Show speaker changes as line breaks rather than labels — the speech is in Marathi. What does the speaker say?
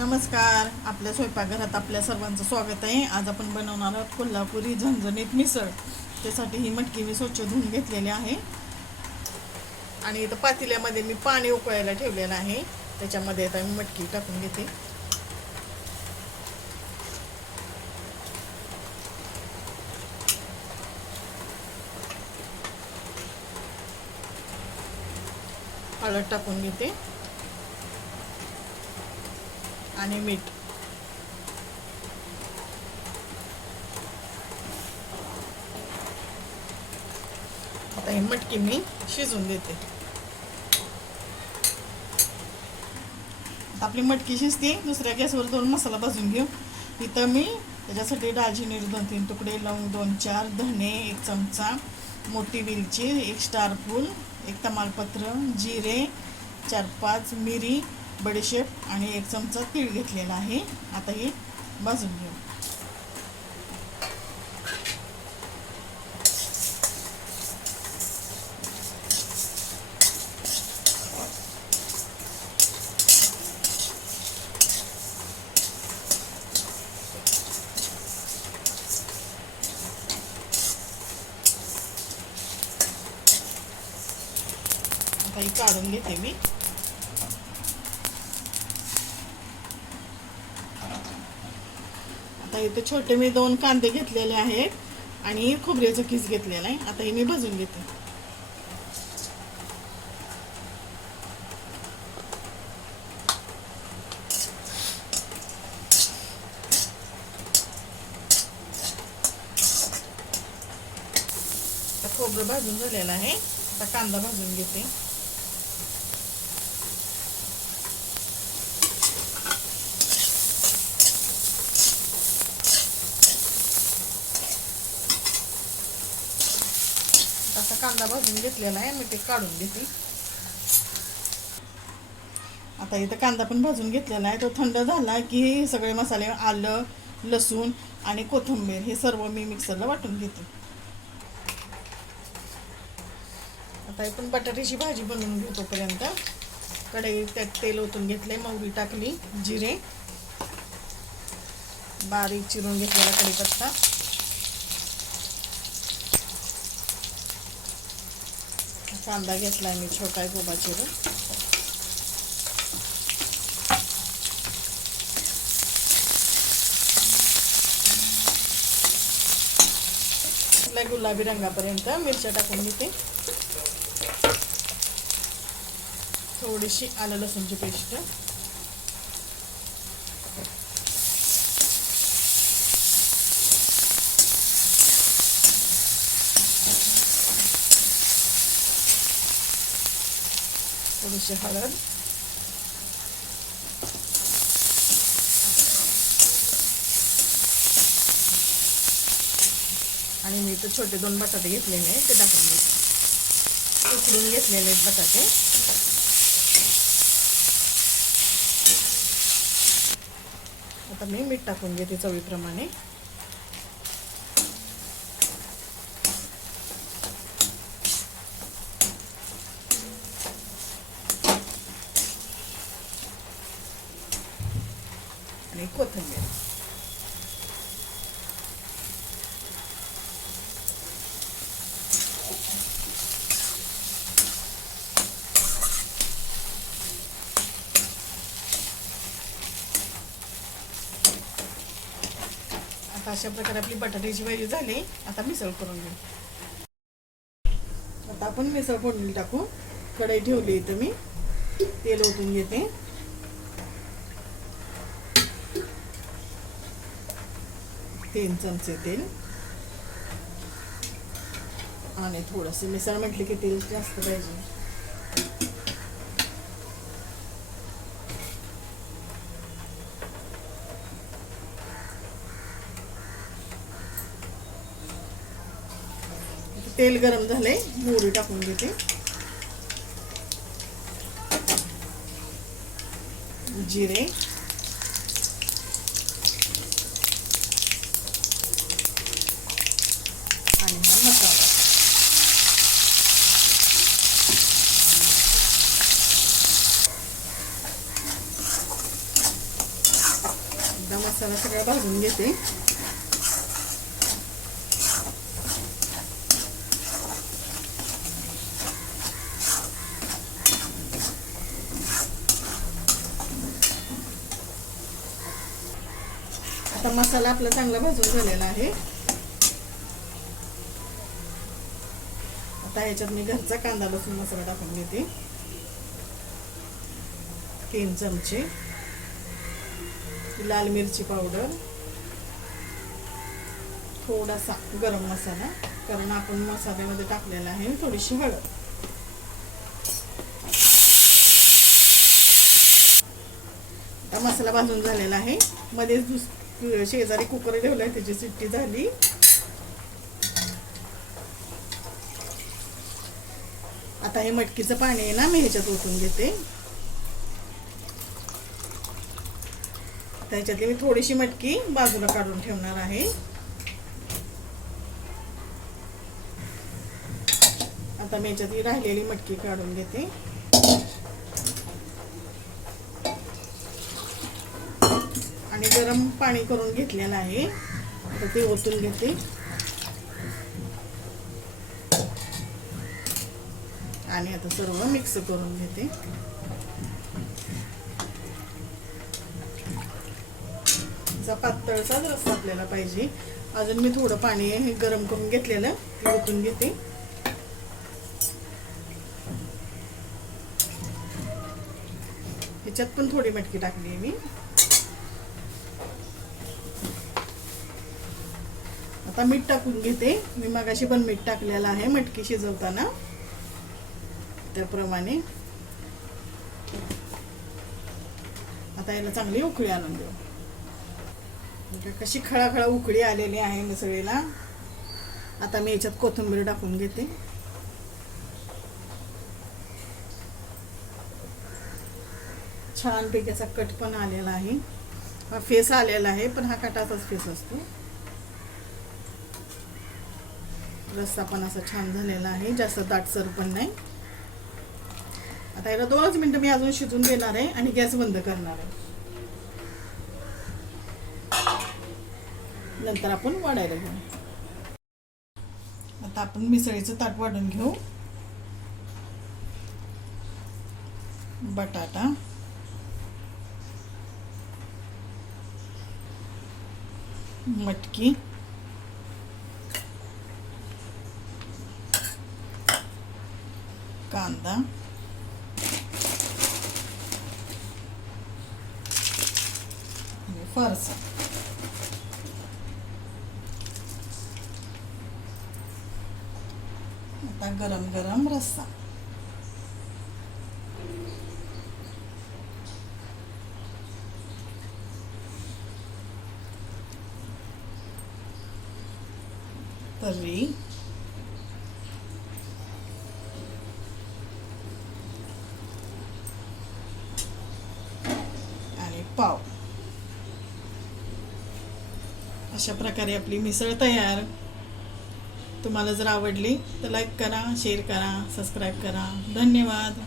नमस्कार. आपल्या स्वयंपाकघरात आपल्या सर्वांचं स्वागत आहे. आज आपण बनवणार आहोत कोल्हापुरी झणझणीत मिसळ. त्यासाठी ही मटकी मी स्वच्छ धुवून घेतलेली आहे. आणि इथं पातेल्यामध्ये मी पाणी उकळायला ठेवलेलं आहे. त्याच्यामध्ये आता मी मटकी टाकून घेते. हळद टाकून घेते. आणि मीठ. आता ही मटकी मी शिजून देते. आपली मटकी शिजते दुसऱ्या गॅसवर दोन मसाला भाजून घेऊ. इथं मी त्याच्यासाठी दालचिनी दोन तीन तुकडे लवंग दोन चार धणे एक चमचा मोठी वेलची एक स्टार फूल एक तमालपत्र जिरे चार पाच मिरी बडीशेप आणि एक चमचा तीळ घेतलेला आहे. आता हे भाजून घेऊ. आता ही काढून घेते मी. आता इथे छोटे मी दोन कांदे घेतलेले आहेत आणि खोबऱ्याचं किस घेतलेला आहे. आता हे मी भाजून घेते. खोबरं भाजून झालेलं आहे. आता कांदा भाजून घेते आता कांदा भाजून घेतलेला आहे. मी ते काढून घेते. आता इथं कांदा पण भाजून घेतलेला आहे. तो थंड झाला की सगळे मसाले आलं लसूण आणि कोथिंबीर हे सर्व मी मिक्सरला वाटून घेते. आता आपण बटाट्याची भाजी बनवून घेऊ तोपर्यंत. कढई त्यात तेल ओतून घेतले मोहरी टाकली जिरे. बारीक चिरून घेतलेला कढीपत्ता. कांदा घेतला मी छोटा गोबा चिरून गुलाबी रंगापर्यंत मिरच्या टाकून घेते. थोडीशी आलं लसूणची पेस्ट. थोडीशी हळद. आणि मी तर छोटे दोन बटाटे घेतलेले आहेत ते टाकून घेते. उकडून घेतलेले आहेत बटाटे. आता मी मीठ टाकून घेते चवीप्रमाणे आणि कोथिंबीर आता अशा प्रकारे आपली बटाट्याची भाजी झाली. आता मिसळ करून घेऊ. आता आपण मिसळ फोडणी टाकू. कढई ठेवली इथं मी. तेल ओतून घेते. तीन चमचे तेल. आणि थोडंसं मिसळ म्हटली की तेल जास्त पाहिजे. तेल गरम झालंय मोहरी टाकून घेते. जिरे. आणि हा मसाला. एकदा मसाला सगळा भाजून घेते. आता मसाला आपला चांगला भाजून झालेला आहे. आता ह्याच्यात मी घरचा कांदा लसूण मसाला टाकून घेते. तीन चमचे. लाल मिरची पावडर. थोडासा गरम मसाला कारण आपण मसाल्यामध्ये टाकलेला आहे थोडीशी हळद. आता मसाला भाजून झालेला आहे. मध्येच दुस शेजारी कुकर ठेवलाय त्याची सिट्टी झाली. आता हे मटकीचं पाणी आहे ना मी ह्याच्यात ओतून घेते. त्याच्यातली मी थोडीशी मटकी बाजूला काढून ठेवणार आहे. आता मी ह्याच्यात राहिलेली मटकी काढून घेते. आणि गरम पाणी करून घेतलेलं आहे. आता ते ओतून घेते. आणि आता सर्व मिक्स करून घेते. पातळचाच रस्सा आपल्याला पाहिजे. अजून मी थोडं पाणी हे गरम करून घेतलेलं ते ओतून घेते. ह्याच्यात पण थोडी मटकी टाकली आहे मी. आता मीठ टाकून घेते. मी मगाशी पण मीठ टाकलेलं आहे मटकी शिजवताना. त्याप्रमाणे. आता याला चांगली उकळी आणून देऊ. कशी खळाखळा उकळी आलेली आहे मिसळीला आता मी याच्यात कोथिंबीर टाकून घेते. छानपैकी असा कट पण आलेला आहे. हा फेस आलेला आहे पण हा कटाचाच फेस असतो. रस्सा पण असा छान झालेला आहे. जास्त दाटसर पण नाही. आता याला दोनच मिनटं मी अजून शिजून देणार आहे आणि गॅस बंद करणार आहे. नंतर आपण वाढायला घेऊ. आता आपण मिसळीचं ताट वाढून घेऊ. बटाटा. मटकी. कांदा आणि फरसा आता गरम गरम रस्सा तर्री आणि पाव. अशा प्रकारे आपली मिसळ तयार. तुम्हाला जर आवडली तर लाईक करा शेअर करा सबस्क्राईब करा. धन्यवाद.